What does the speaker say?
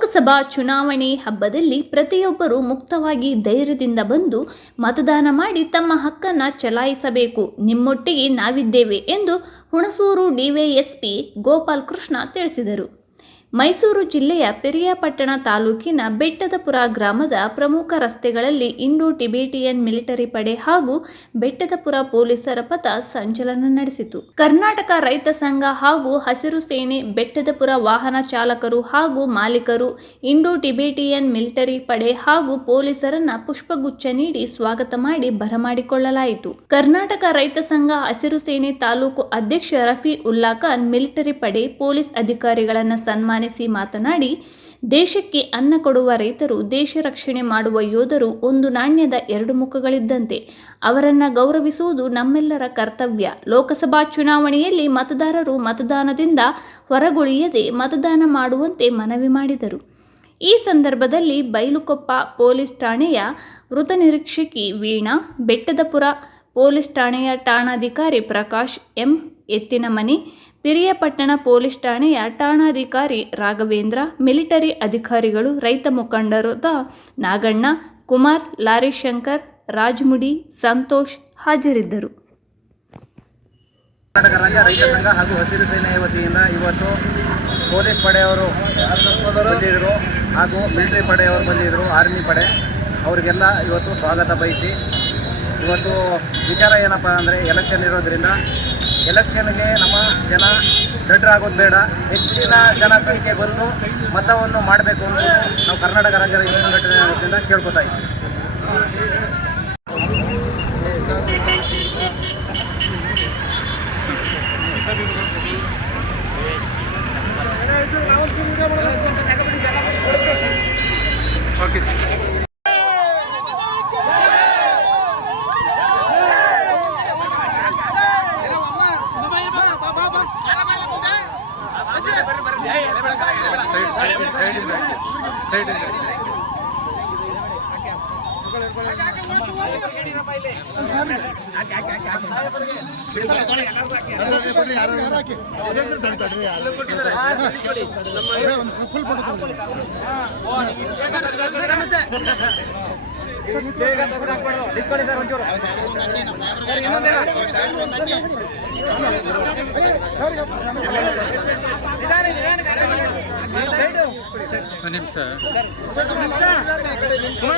ಲೋಕಸಭಾ ಚುನಾವಣೆ ಹಬ್ಬದಲ್ಲಿ ಪ್ರತಿಯೊಬ್ಬರೂ ಮುಕ್ತವಾಗಿ ಧೈರ್ಯದಿಂದ ಬಂದು ಮತದಾನ ಮಾಡಿ ತಮ್ಮ ಹಕ್ಕನ್ನು ಚಲಾಯಿಸಬೇಕು. ನಿಮ್ಮೊಟ್ಟಿಗೆ ನಾವಿದ್ದೇವೆ ಎಂದು ಹುಣಸೂರು ಡಿವೈಎಸ್ಪಿ ಗೋಪಾಲ್ ಕೃಷ್ಣ ತಿಳಿಸಿದರು. ಮೈಸೂರು ಜಿಲ್ಲೆಯ ಪಿರಿಯಾಪಟ್ಟಣ ತಾಲೂಕಿನ ಬೆಟ್ಟದಪುರ ಗ್ರಾಮದ ಪ್ರಮುಖ ರಸ್ತೆಗಳಲ್ಲಿ ಇಂಡೋ ಟಿಬೇಟಿಯನ್ ಮಿಲಿಟರಿ ಪಡೆ ಹಾಗೂ ಬೆಟ್ಟದಪುರ ಪೊಲೀಸರ ಪಥ ಸಂಚಲನ ನಡೆಸಿತು. ಕರ್ನಾಟಕ ರೈತ ಸಂಘ ಹಾಗೂ ಹಸಿರು ಸೇನೆ, ಬೆಟ್ಟದಪುರ ವಾಹನ ಚಾಲಕರು ಹಾಗೂ ಮಾಲೀಕರು ಇಂಡೋ ಟಿಬೇಟಿಯನ್ ಮಿಲಿಟರಿ ಪಡೆ ಹಾಗೂ ಪೊಲೀಸರನ್ನ ಪುಷ್ಪಗುಚ್ಛ ನೀಡಿ ಸ್ವಾಗತ ಮಾಡಿ ಬರಮಾಡಿಕೊಳ್ಳಲಾಯಿತು. ಕರ್ನಾಟಕ ರೈತ ಸಂಘ ಹಸಿರು ಸೇನೆ ತಾಲೂಕು ಅಧ್ಯಕ್ಷ ರಫಿ ಉಲ್ಲಾ ಖಾನ್ ಮಿಲಿಟರಿ ಪಡೆ ಪೊಲೀಸ್ ಅಧಿಕಾರಿಗಳನ್ನು ಸನ್ಮಾನಿಸಿ ಮಾತನಾಡಿ, ದೇಶಕ್ಕೆ ಅನ್ನ ಕೊಡುವ ರೈತರು ದೇಶ ರಕ್ಷಣೆ ಮಾಡುವ ಯೋಧರು ಒಂದು ನಾಣ್ಯದ ಎರಡು ಮುಖಗಳಿದ್ದಂತೆ. ಅವರನ್ನು ಗೌರವಿಸುವುದು ನಮ್ಮೆಲ್ಲರ ಕರ್ತವ್ಯ. ಲೋಕಸಭಾ ಚುನಾವಣೆಯಲ್ಲಿ ಮತದಾರರು ಮತದಾನದಿಂದ ಹೊರಗುಳಿಯದೆ ಮತದಾನ ಮಾಡುವಂತೆ ಮನವಿ ಮಾಡಿದರು. ಈ ಸಂದರ್ಭದಲ್ಲಿ ಬೈಲುಕೊಪ್ಪ ಪೊಲೀಸ್ ಠಾಣೆಯ ವೃತ್ತ ನಿರೀಕ್ಷಕಿ ವೀಣಾ, ಬೆಟ್ಟದಪುರ ಪೊಲೀಸ್ ಠಾಣೆಯ ಠಾಣಾಧಿಕಾರಿ ಪ್ರಕಾಶ್ ಎಂ ಎತ್ತಿನಮನಿ, ಪಿರಿಯಾಪಟ್ಟಣ ಪೊಲೀಸ್ ಠಾಣೆಯ ಠಾಣಾಧಿಕಾರಿ ರಾಘವೇಂದ್ರ, ಮಿಲಿಟರಿ ಅಧಿಕಾರಿಗಳು, ರೈತ ಮುಖಂಡರಾದ ನಾಗಣ್ಣ, ಕುಮಾರ್, ಲಾರಿ ಶಂಕರ್, ರಾಜಮುಡಿ, ಸಂತೋಷ್ ಹಾಜರಿದ್ದರು. ಕರ್ನಾಟಕ ರಾಜ್ಯ ರೈತ ಸಂಘ ಹಾಗೂ ಹಸಿರು ಸೇನೆಯ ವತಿಯಿಂದ ಇವತ್ತು ಪೊಲೀಸ್ ಪಡೆಯವರು ಬಂದಿದ್ದರು ಹಾಗೂ ಮಿಲಿಟರಿ ಪಡೆಯವರು ಬಂದಿದ್ದರು, ಆರ್ಮಿ ಪಡೆ ಅವರಿಗೆಲ್ಲ ಇವತ್ತು ಸ್ವಾಗತ ಬಯಸಿ, ಇವತ್ತು ವಿಚಾರ ಏನಪ್ಪ ಅಂದರೆ ಎಲೆಕ್ಷನ್ ಇರೋದ್ರಿಂದ ಎಲೆಕ್ಷನ್ಗೆ ನಮ್ಮ ಜನ ದಡ್ಡರಾಗೋದು ಬೇಡ, ಹೆಚ್ಚಿನ ಜನಸಂಖ್ಯೆ ಬಂದು ಮತವನ್ನು ಮಾಡಬೇಕು ಅಂತ ನಾವು ಕರ್ನಾಟಕ ರಾಜ್ಯ ರೈತ ಸಂಘಟನೆ ವತಿಯಿಂದ ಕೇಳ್ಕೊತಾ ಇದ್ದೀವಿ. Okay sir.